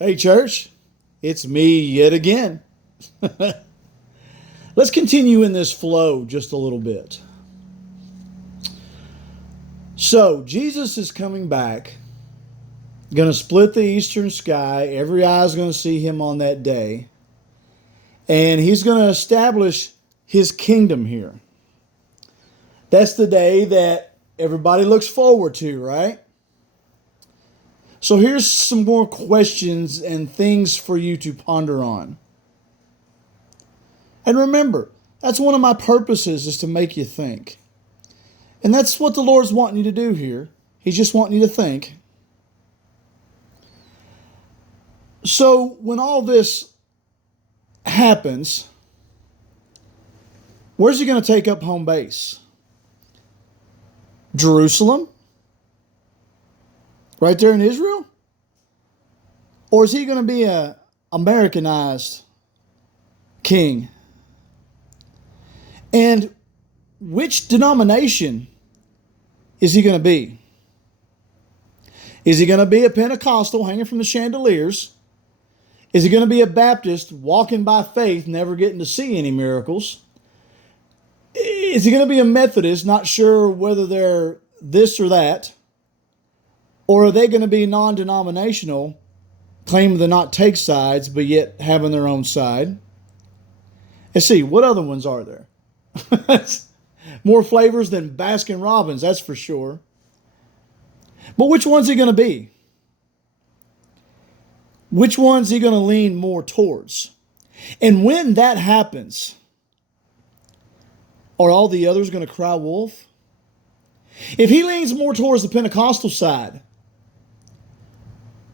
Hey, church, it's me yet again. Let's continue in this flow just a little bit. So, Jesus is coming back, going to split the eastern sky. Every eye is going to see him on that day. And he's going to establish his kingdom here. That's the day that everybody looks forward to, right? So here's some more questions and things for you to ponder on. And remember, that's one of my purposes, is to make you think. And that's what the Lord's wanting you to do here. He's just wanting you to think. So when all this happens, where's he going to take up home base? Jerusalem? Right there in Israel? Or is he going to be a Americanized king? And which denomination is he going to be? Is he going to be a Pentecostal hanging from the chandeliers? Is he going to be a Baptist walking by faith, never getting to see any miracles? Is he going to be a Methodist, not sure whether they're this or that? Or are they going to be non-denominational, claiming to not take sides, but yet having their own side? Let's see, what other ones are there? More flavors than Baskin Robbins, that's for sure. But which one's he going to be? Which one's he going to lean more towards? And when that happens, are all the others going to cry wolf? If he leans more towards the Pentecostal side,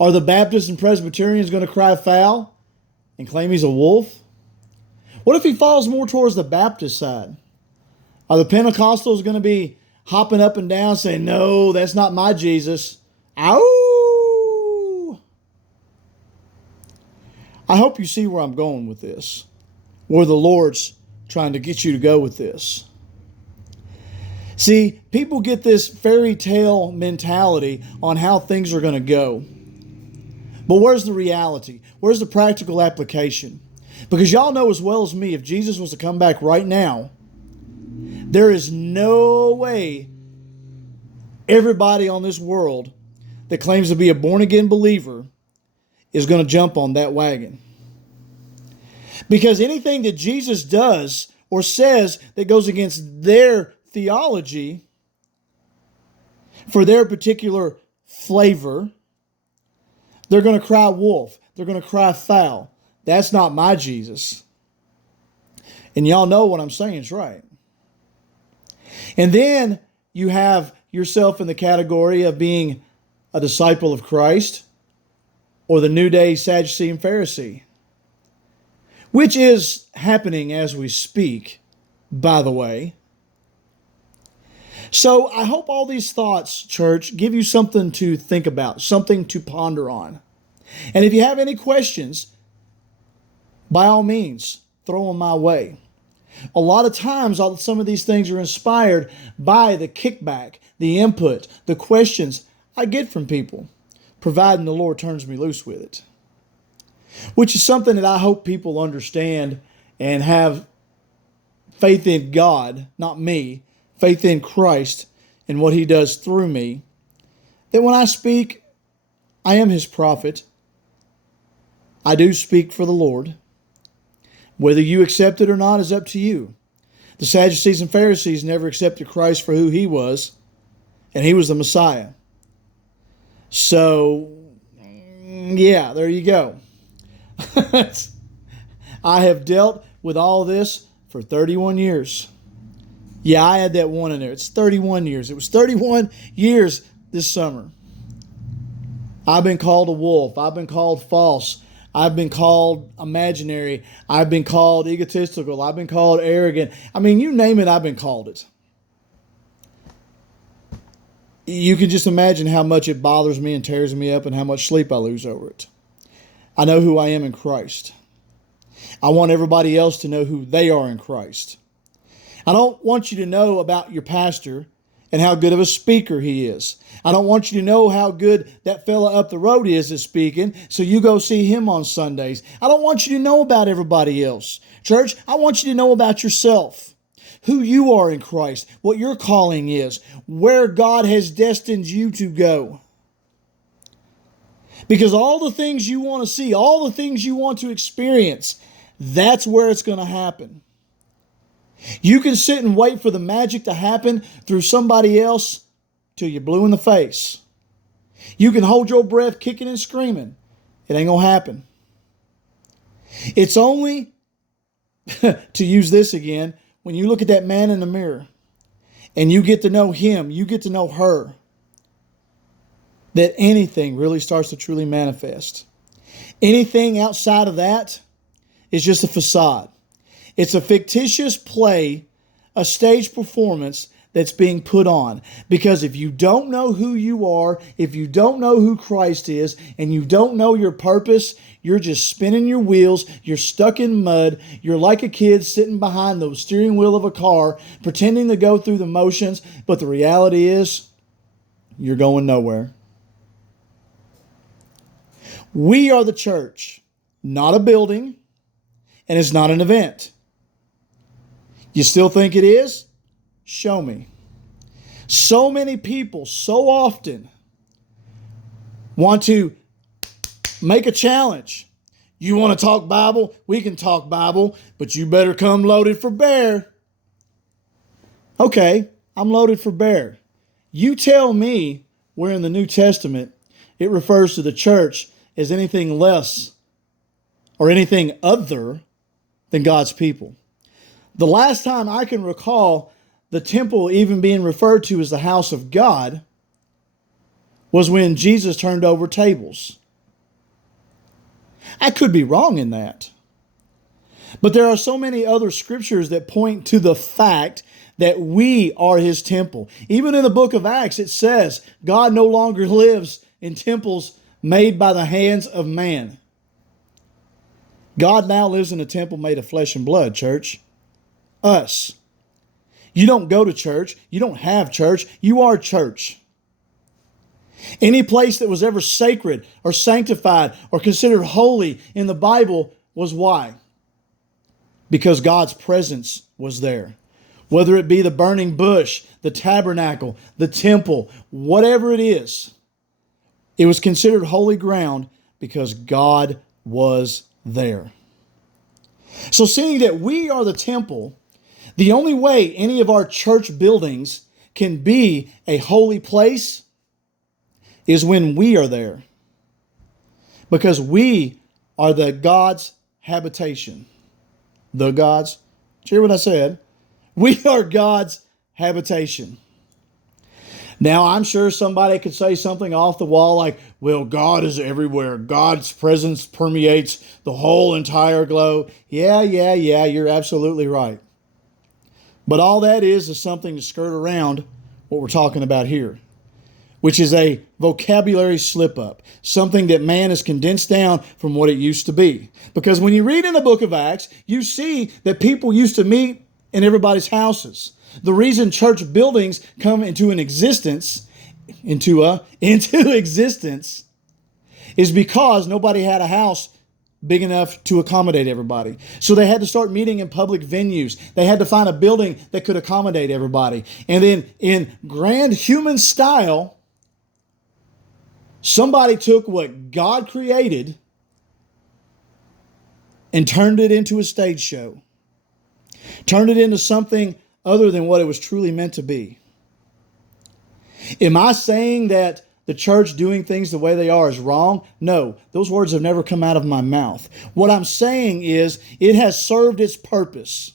are the Baptists and Presbyterians going to cry foul and claim he's a wolf? What if he falls more towards the Baptist side? Are the Pentecostals going to be hopping up and down saying, no, that's not my Jesus? Ow! I hope you see where I'm going with this, where the Lord's trying to get you to go with this. See, people get this fairy tale mentality on how things are going to go. But where's the reality? Where's the practical application? Because y'all know as well as me, if Jesus was to come back right now, there is no way everybody on this world that claims to be a born-again believer is going to jump on that wagon. Because anything that Jesus does or says that goes against their theology for their particular flavor, they're going to cry wolf. They're going to cry foul. That's not my Jesus. And y'all know what I'm saying is right. And then you have yourself in the category of being a disciple of Christ or the New Day Sadducee and Pharisee, which is happening as we speak, by the way. So I hope all these thoughts, church, give you something to think about, something to ponder on. And if you have any questions, by all means, throw them my way. A lot of times, some of these things are inspired by the kickback, the input, the questions I get from people, providing the Lord turns me loose with it. Which is something that I hope people understand and have faith in God, not me, faith in Christ and what He does through me, that when I speak, I am His prophet. I do speak for the Lord. Whether you accept it or not is up to you. The Sadducees and Pharisees never accepted Christ for who He was, and He was the Messiah. So, yeah, there you go. I have dealt with all this for 31 years. Yeah, I had that one in there. It's 31 years. It was 31 years this summer. I've been called a wolf. I've been called false. I've been called imaginary. I've been called egotistical. I've been called arrogant. I mean, you name it, I've been called it. You can just imagine how much it bothers me and tears me up and how much sleep I lose over it. I know who I am in Christ. I want everybody else to know who they are in Christ. I don't want you to know about your pastor and how good of a speaker he is. I don't want you to know how good that fella up the road is at speaking, so you go see him on Sundays. I don't want you to know about everybody else. Church, I want you to know about yourself, who you are in Christ, what your calling is, where God has destined you to go. Because all the things you want to see, all the things you want to experience, that's where it's going to happen. You can sit and wait for the magic to happen through somebody else till you're blue in the face. You can hold your breath kicking and screaming. It ain't going to happen. It's only, to use this again, when you look at that man in the mirror and you get to know him, you get to know her, that anything really starts to truly manifest. Anything outside of that is just a facade. It's a fictitious play, a stage performance that's being put on. Because if you don't know who you are, if you don't know who Christ is, and you don't know your purpose, you're just spinning your wheels, you're stuck in mud, you're like a kid sitting behind the steering wheel of a car, pretending to go through the motions, but the reality is, you're going nowhere. We are the church, not a building, and it's not an event. You still think it is? Show me. So many people, so often, want to make a challenge. You want to talk Bible? We can talk Bible, but you better come loaded for bear. Okay, I'm loaded for bear. You tell me where in the New Testament it refers to the church as anything less or anything other than God's people. The last time I can recall the temple even being referred to as the house of God was when Jesus turned over tables. I could be wrong in that. But there are so many other scriptures that point to the fact that we are his temple. Even in the book of Acts, it says God no longer lives in temples made by the hands of man. God now lives in a temple made of flesh and blood, church. Us. You don't go to church. You don't have church. You are church. Any place that was ever sacred or sanctified or considered holy in the Bible was why? Because God's presence was there. Whether it be the burning bush, the tabernacle, the temple, whatever it is, it was considered holy ground because God was there. So seeing that we are the temple, the only way any of our church buildings can be a holy place is when we are there. Because we are the God's habitation. The God's. Did you hear what I said? We are God's habitation. Now, I'm sure somebody could say something off the wall like, well, God is everywhere. God's presence permeates the whole entire globe. Yeah, you're absolutely right. But all that is something to skirt around what we're talking about here, which is a vocabulary slip up, something that man has condensed down from what it used to be. Because when you read in the book of Acts, you see that people used to meet in everybody's houses. The reason church buildings come into existence is because nobody had a house big enough to accommodate everybody. So they had to start meeting in public venues. They had to find a building that could accommodate everybody. And then in grand human style, somebody took what God created and turned it into a stage show. Turned it into something other than what it was truly meant to be. Am I saying that the church doing things the way they are is wrong? No, those words have never come out of my mouth. What I'm saying is it has served its purpose.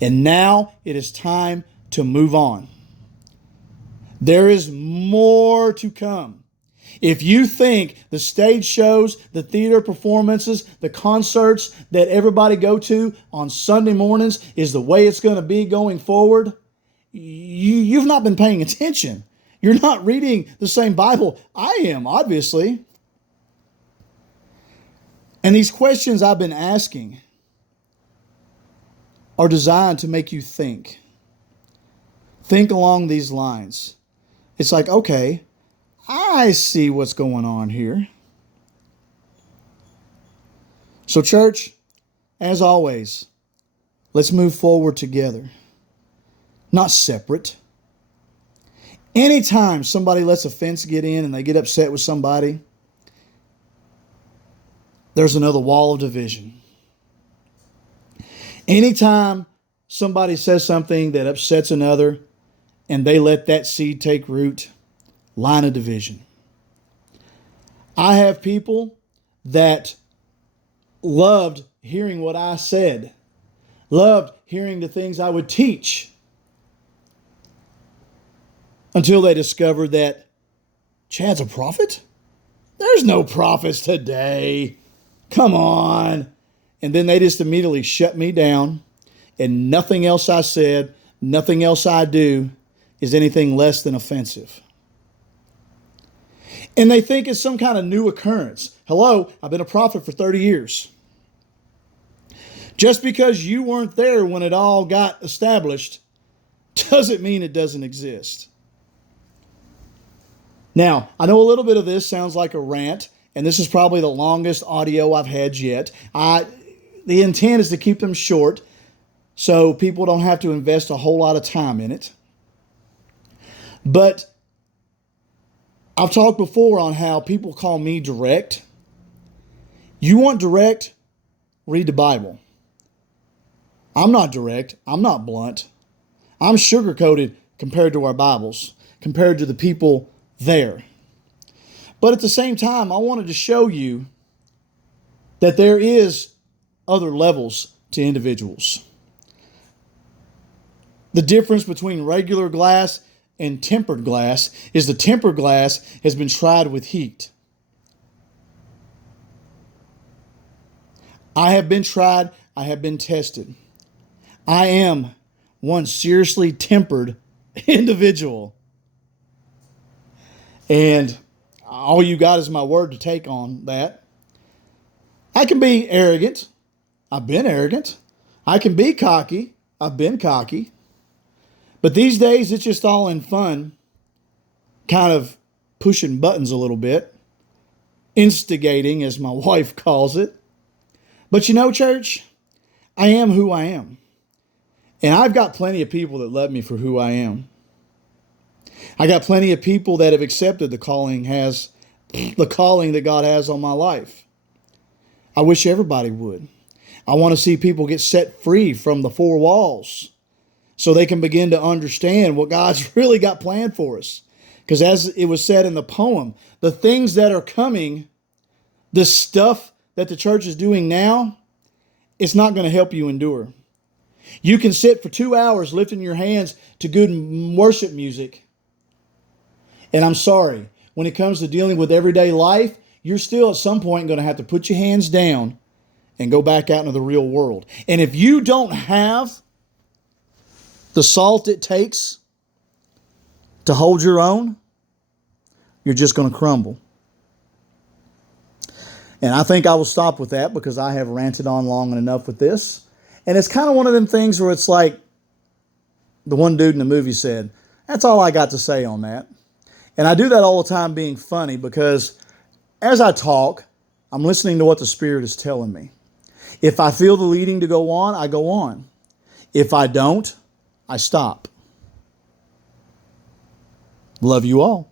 And now it is time to move on. There is more to come. If you think the stage shows, the theater performances, the concerts that everybody go to on Sunday mornings is the way it's going to be going forward, you've not been paying attention. You're not reading the same Bible I am, obviously. And these questions I've been asking are designed to make you think. think along these lines. It's like, okay, I see what's going on here. So, church, as always, let's move forward together, not separate. Anytime somebody lets offense get in and they get upset with somebody, there's another wall of division. Anytime somebody says something that upsets another and they let that seed take root, line of division. I have people that loved hearing what I said, loved hearing the things I would teach, until they discovered that Chad's a prophet? There's no prophets today. Come on. And then they just immediately shut me down, and nothing else I said, nothing else I do is anything less than offensive. And they think it's some kind of new occurrence. Hello, I've been a prophet for 30 years. Just because you weren't there when it all got established doesn't mean it doesn't exist. Now, I know a little bit of this sounds like a rant, and this is probably the longest audio I've had yet. The intent is to keep them short so people don't have to invest a whole lot of time in it. But I've talked before on how people call me direct. You want direct? Read the Bible. I'm not direct. I'm not blunt. I'm sugar-coated compared to our Bibles, compared to the people there. But at the same time, I wanted to show you that there is other levels to individuals. The difference between regular glass and tempered glass is the tempered glass has been tried with heat. I have been tried, I have been tested. I am one seriously tempered individual. And all you got is my word to take on that. I can be arrogant. I've been arrogant. I can be cocky. I've been cocky. But these days, it's just all in fun, kind of pushing buttons a little bit, instigating, as my wife calls it. But you know, church, I am who I am. And I've got plenty of people that love me for who I am. I got plenty of people that have accepted the calling that God has on my life. I wish everybody would. I want to see people get set free from the four walls so they can begin to understand what God's really got planned for us. Because as it was said in the poem, the things that are coming, the stuff that the church is doing now, it's not going to help you endure. You can sit for 2 hours lifting your hands to good worship music. And I'm sorry, when it comes to dealing with everyday life, you're still at some point going to have to put your hands down and go back out into the real world. And if you don't have the salt it takes to hold your own, you're just going to crumble. And I think I will stop with that because I have ranted on long enough with this. And it's kind of one of them things where it's like the one dude in the movie said, that's all I got to say on that. And I do that all the time being funny because as I talk, I'm listening to what the Spirit is telling me. If I feel the leading to go on, I go on. If I don't, I stop. Love you all.